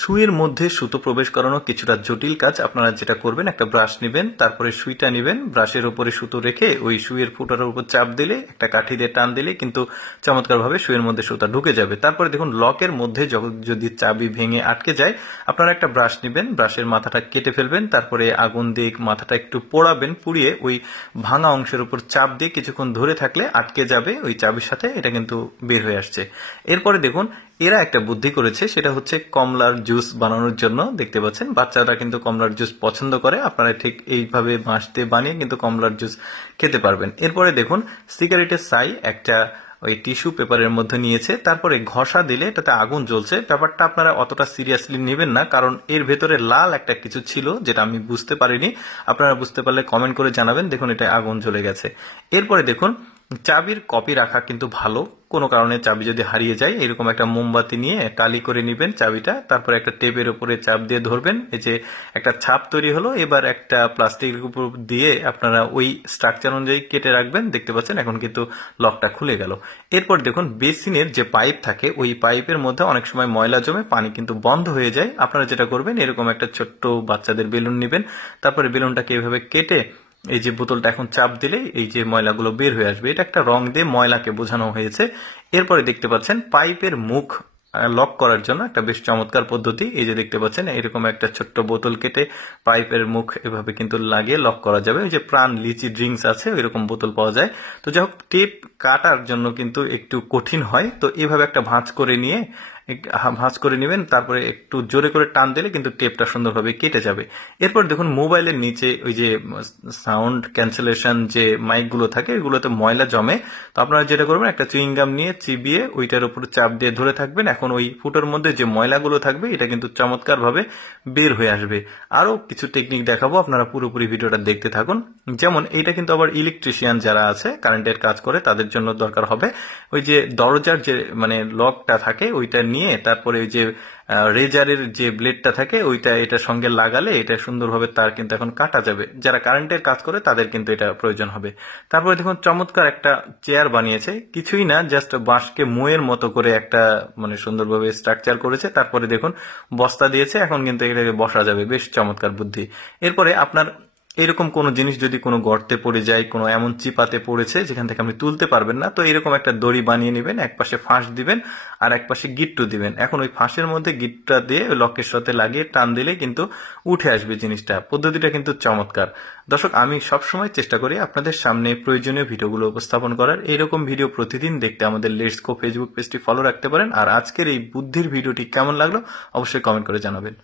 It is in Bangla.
সুইয়ের মধ্যে সুতো প্রবেশ করানো কিছুটা জটিল কাজ। আপনারা যেটা করবেন, একটা ব্রাশ নেবেন, তারপরে সুইটা নেবেন, ব্রাশের উপরে সুতো রেখে ওই সুইয়ের ফুটার উপর চাপ দিলে, একটা কাঠি দিয়ে টান দিলে কিন্তু চমৎকারভাবে সুইয়ের মধ্যে সুতা ঢুকে যাবে। তারপরে দেখুন লকের মধ্যে যদি চাবি ভেঙে আটকে যায়, আপনারা একটা ব্রাশ নেবেন, ব্রাশের মাথাটা কেটে ফেলবেন, তারপরে আগুন দিয়ে মাথাটা একটু পোড়াবেন, পুড়িয়ে ওই ভাঙা অংশের উপর চাপ দিয়ে কিছুক্ষণ ধরে থাকলে আটকে যাবে ওই চাবির সাথে, এটা কিন্তু বের হয়ে আসছে। এরপরে দেখুন এরা একটা বুদ্ধি করেছে, সেটা হচ্ছে কমলার জুস বানানোর জন্য। দেখতে পাচ্ছেন বাচ্চারা কিন্তু কমলার জুস পছন্দ করে, আপনারা ঠিক এইভাবে বাঁশ দিয়ে বানিয়ে কিন্তু কমলার জুস খেতে পারবেন। এরপরে দেখুন সিগারেটের ছাই একটা ওই টিস্যু পেপারের মধ্যে নিয়েছে, তারপরে ঘষা দিলে এটাতে আগুন জ্বলছে। ব্যাপারটা আপনারা অতটা সিরিয়াসলি নেবেন না, কারণ এর ভেতরে লাল একটা কিছু ছিল যেটা আমি বুঝতে পারিনি। আপনারা বুঝতে পারলে কমেন্ট করে জানাবেন। দেখুন এটা আগুন জ্বলে গেছে। এরপরে দেখুন চাবির কপি রাখা কিন্তু ভালো। কোনো কারণে চাবি যদি হারিয়ে যায়, এরকম একটা মোমবাতি নিয়ে কালি করে নেবেন চাবিটা, তারপরে একটা টেপের উপরে চাপ দিয়ে ধরবেন, এই যে একটা ছাপ তৈরি হলো। এবার একটা প্লাস্টিকের উপর দিয়ে আপনারা ওই স্ট্রাকচার অনুযায়ী কেটে রাখবেন। দেখতে পাচ্ছেন এখন কিন্তু লকটা খুলে গেল। এরপর দেখুন বেসিনের যে পাইপ থাকে, ওই পাইপের মধ্যে অনেক সময় ময়লা জমে, পানি কিন্তু বন্ধ হয়ে যায়। আপনারা যেটা করবেন, এরকম একটা ছোট্ট বাচ্চাদের বেলুন নেবেন, তারপরে বেলুনটাকে এভাবে কেটে এই যে বোতলটা এখন চাপ দিলে এই যে ময়লাগুলো বের হয়ে আসবে। এটা একটা রং দিয়ে ময়লাকে বোঝানো হয়েছে। এরপরে দেখতে পাচ্ছেন পাইপের মুখ লক করার জন্য একটা বেশ চমৎকার পদ্ধতি। এই যে দেখতে পাচ্ছেন এরকম একটা ছোট্ট বোতল কেটে পাইপের মুখ এভাবে কিন্তু লাগিয়ে লক করা যাবে। ওই যে প্রাণ লিচি ড্রিঙ্কস আছে, ওইরকম বোতল পাওয়া যায়। তো যাই হোক, টেপ কাটার জন্য কিন্তু একটু কঠিন হয়, তো এভাবে একটা ভাঁজ করে নেবেন, তারপরে একটু জোরে করে টান দিলে কিন্তু টেপটা সুন্দরভাবে কেটে যাবে। এরপর দেখুন মোবাইলের নিচে ওই যে সাউন্ড ক্যান্সেলেশন যে মাইকগুলো থাকে, এগুলোতে ময়লা জমে। তো আপনারা যেটা করবেন, একটা চুইংগাম নিয়ে চিবিয়ে ওইটার উপর চাপ দিয়ে ধরে থাকবেন। এখন ওই ফুটোর মধ্যে যে ময়লাগুলো থাকবে এটা কিন্তু চমৎকারভাবে বের হয়ে আসবে। আরো কিছু টেকনিক দেখাবো, আপনারা পুরোপুরি ভিডিওটা দেখতে থাকুন। যেমন এইটা কিন্তু আবার ইলেকট্রিশিয়ান যারা আছে, কারেন্টের কাজ করে, তাদের জন্য দরকার হবে। ওই যে দরজার যে মানে লকটা থাকে ওইটা নিয়ে, তারপরে ওই যে রেজারের যে ব্লেডটা থাকে ওইটা এটার সঙ্গে লাগালে এটা সুন্দরভাবে তার কিন্তু এখন কাটা যাবে। যারা কারেন্টের কাজ করে তাদের কিন্তু এটা প্রয়োজন হবে। তারপরে দেখুন চমৎকার একটা চেয়ার বানিয়েছে, কিছুই না, জাস্ট বাঁশকে মোয়ের মতো করে একটা মানে সুন্দরভাবে স্ট্রাকচার করেছে। তারপরে দেখুন বস্তা দিয়েছে, এখন কিন্তু এটাকে বসা যাবে। বেশ চমৎকার বুদ্ধি। এরপরে আপনার এরকম কোনো জিনিস যদি কোনো গর্তে পড়ে যায়, কোনো এমন চিপাতে পড়েছে যেখান থেকে আপনি তুলতে পারবেন না, তো এরকম একটা দড়ি বানিয়ে নেবেন, এক পাশে ফাঁস দিবেন আর এক পাশে গিট্টু দিবেন। এখন ওই ফাঁসের মধ্যে গিট্টুটা দিয়ে ওই লকের সাথে লাগিয়ে টান দিলে কিন্তু উঠে আসবে জিনিসটা। পদ্ধতিটা কিন্তু চমৎকার। দর্শক, আমি সবসময় চেষ্টা করি আপনাদের সামনে প্রয়োজনীয় ভিডিওগুলো উপস্থাপন করার। এইরকম ভিডিও প্রতিদিন দেখতে আমাদের লেটস গো ফেসবুক পেজটি ফলো রাখতে পারেন। আর আজকের এই বুদ্ধির ভিডিওটি কেমন লাগলো অবশ্যই কমেন্ট করে জানাবেন।